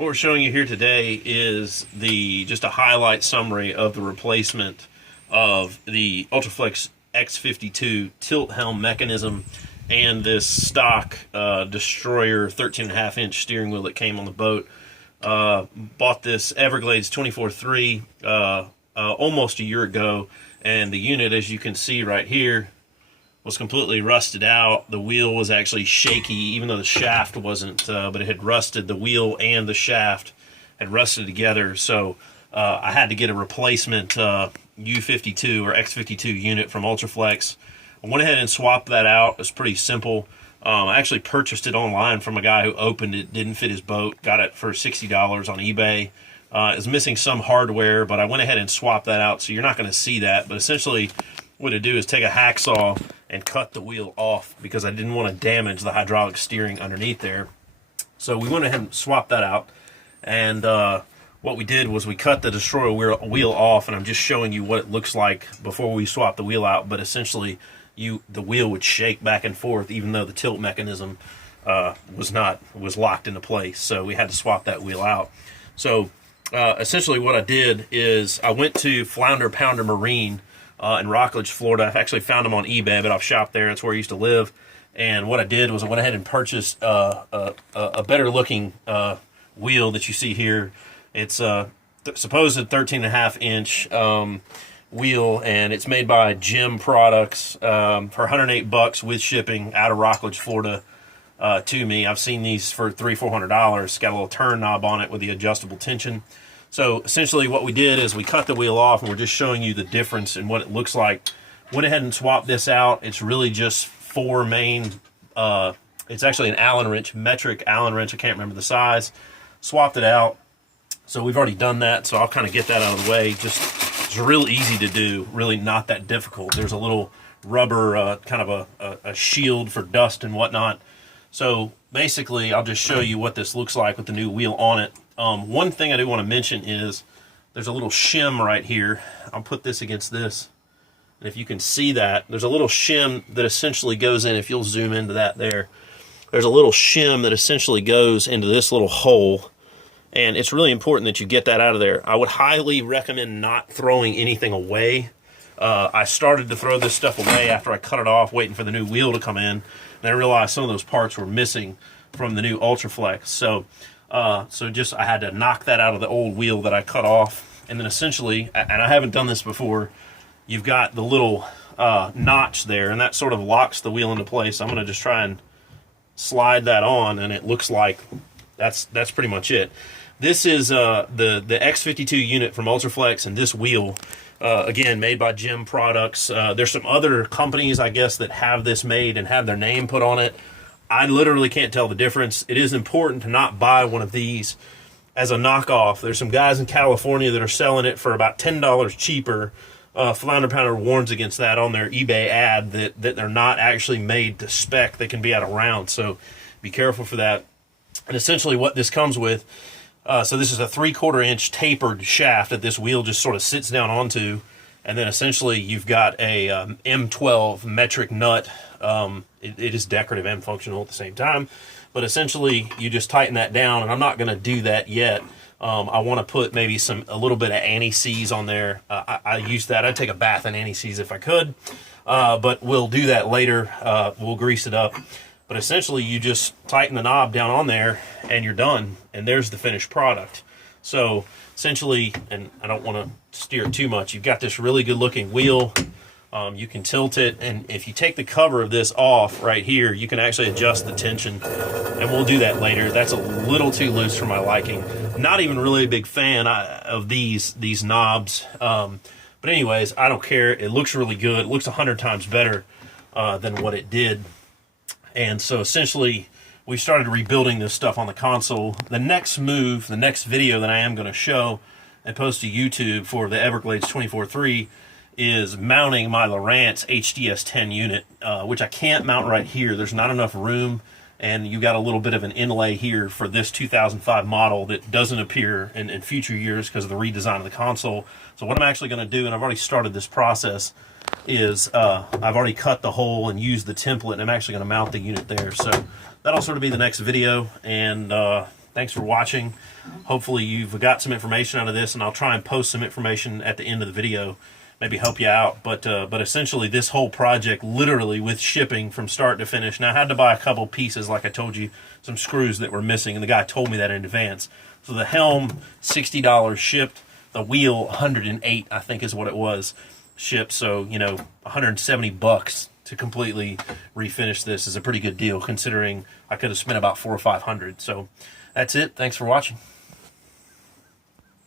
What we're showing you here today is just a highlight summary of the replacement of the Ultraflex X52 tilt helm mechanism and this stock Destroyer 13.5 inch steering wheel that came on the boat. Bought this Everglades 24-3 almost a year ago, and the unit, as you can see right here, was completely rusted out. The wheel was actually shaky, even though the shaft wasn't, but it had rusted. The wheel and the shaft had rusted together, so I had to get a replacement U52 or X52 unit from Ultraflex. I went ahead and swapped that out. It's pretty simple. I actually purchased it online from a guy who opened it, didn't fit his boat, got it for $60 on eBay. It's missing some hardware, but I went ahead and swapped that out, so you're not going to see that. But essentially, what to do is take a hacksaw and cut the wheel off because I didn't want to damage the hydraulic steering underneath there. So we went ahead and swapped that out, and what we did was we cut the Destroyer wheel off, and I'm just showing you what it looks like before we swap the wheel out. But essentially, the wheel would shake back and forth even though the tilt mechanism was locked into place. So we had to swap that wheel out. So essentially what I did is I went to Flounder Pounder Marine in Rockledge, Florida. I've actually found them on eBay, but I've shopped there. That's where I used to live. And what I did was I went ahead and purchased a better looking wheel that you see here. It's a supposed 13.5 inch wheel, and it's made by Jim Products for $108 with shipping out of Rockledge, Florida to me. I've seen these for $300-400. It's got a little turn knob on it with the adjustable tension. So essentially what we did is we cut the wheel off, and we're just showing you the difference in what it looks like. Went ahead and swapped this out. It's really just four main, it's actually an Allen wrench, metric Allen wrench. I can't remember the size. Swapped it out. So we've already done that, so I'll kind of get that out of the way. It's real easy to do, really not that difficult. There's a little rubber kind of a shield for dust and whatnot. So basically, I'll just show you what this looks like with the new wheel on it. One thing I do want to mention is there's a little shim right here. I'll put this against this, and if you can see that, there's a little shim that essentially goes in. If you'll zoom into that there's a little shim that essentially goes into this little hole, and it's really important that you get that out of there. I would highly recommend not throwing anything away. I started to throw this stuff away after I cut it off, waiting for the new wheel to come in, and I realized some of those parts were missing from the new Ultraflex. So I had to knock that out of the old wheel that I cut off, and then essentially, and I haven't done this before, you've got the little notch there, and that sort of locks the wheel into place. I'm going to just try and slide that on, and it looks like that's pretty much it. This is the X52 unit from Ultraflex, and this wheel, again, made by Jim Products. There's some other companies, I guess, that have this made and have their name put on it. I literally can't tell the difference. It is important to not buy one of these as a knockoff. There's some guys in California that are selling it for about $10 cheaper. Flounder Pounder warns against that on their eBay ad, that they're not actually made to spec. They can be out of round, so be careful for that. And essentially what this comes with, so this is a 3/4 inch tapered shaft that this wheel just sort of sits down onto, and then essentially you've got a M12 metric nut. It is decorative and functional at the same time, but essentially you just tighten that down, and I'm not going to do that yet. I want to put maybe a little bit of anti-seize on there. I use that. I'd take a bath in anti-seize if I could, but we'll do that later. We'll grease it up. But essentially, you just tighten the knob down on there, and you're done. And there's the finished product. So essentially, and I don't want to steer it too much, you've got this really good-looking wheel. You can tilt it, and if you take the cover of this off right here, you can actually adjust the tension, and we'll do that later. That's a little too loose for my liking. Not even really a big fan of these knobs. But anyways, I don't care. It looks really good. It looks 100 times better than what it did. And so essentially, we started rebuilding this stuff on the console. The next move, the next video that I am going to show and post to YouTube for the Everglades 24-3 is mounting my Lowrance HDS-10 unit, which I can't mount right here. There's not enough room, and you got a little bit of an inlay here for this 2005 model that doesn't appear in future years because of the redesign of the console. So what I'm actually going to do, and I've already started this process, is I've already cut the hole and used the template, and I'm actually going to mount the unit there. So that'll sort of be the next video, and Thanks for watching. Hopefully you've got some information out of this, and I'll try and post some information at the end of the video, maybe help you out. But essentially this whole project, literally with shipping from start to finish. Now I had to buy a couple pieces, like I told you, some screws that were missing, and the guy told me that in advance. So the helm, $60 shipped. The wheel, 108, I think is what it was, shipped. So, you know, 170 bucks to completely refinish this is a pretty good deal, considering I could have spent about $400 or $500. So that's it. Thanks for watching.